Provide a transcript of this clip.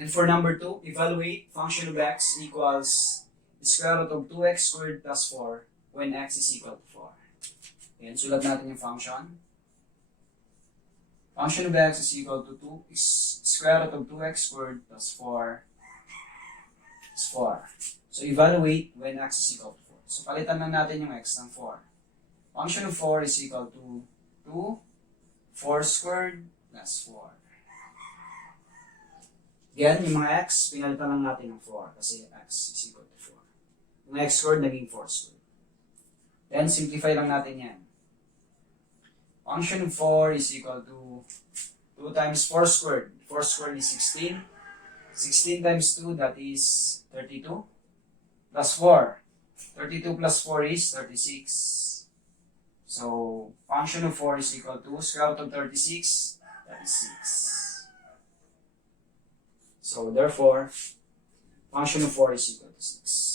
And for number 2, evaluate function of x equals the square root of 2x squared plus 4 when x is equal to 4. Ayan, sulat natin yung function. Function of x is equal to 2 square root of 2x squared plus 4 is 4. So evaluate when x is equal to 4. So palitan lang natin yung x ng 4. Function of 4 is equal to 2, 4 squared plus 4. Again, yung mga x, pinalitan lang natin ng 4 kasi x is equal to 4. Yung x squared, naging 4 squared. Then, simplify lang natin yan. Function of 4 is equal to 2 times 4 squared. 4 squared is 16. 16 times 2, that is 32. Plus 4. 32 plus 4 is 36. So, function of 4 is equal to square root of 36, that is 6. So, therefore, function of 4 is equal to 6.